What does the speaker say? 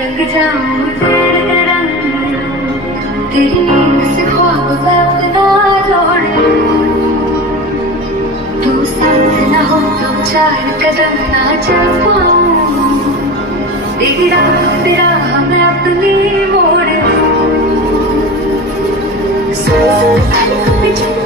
रंग जाऊं तेरे रंग, तेरी नींद से ख्वाब मैं अपना तोड़ तू साथ न हो तो चार कदम ना चल पाऊं, तेरी राह तेरा मैं अपनी मोड़ सुन सुन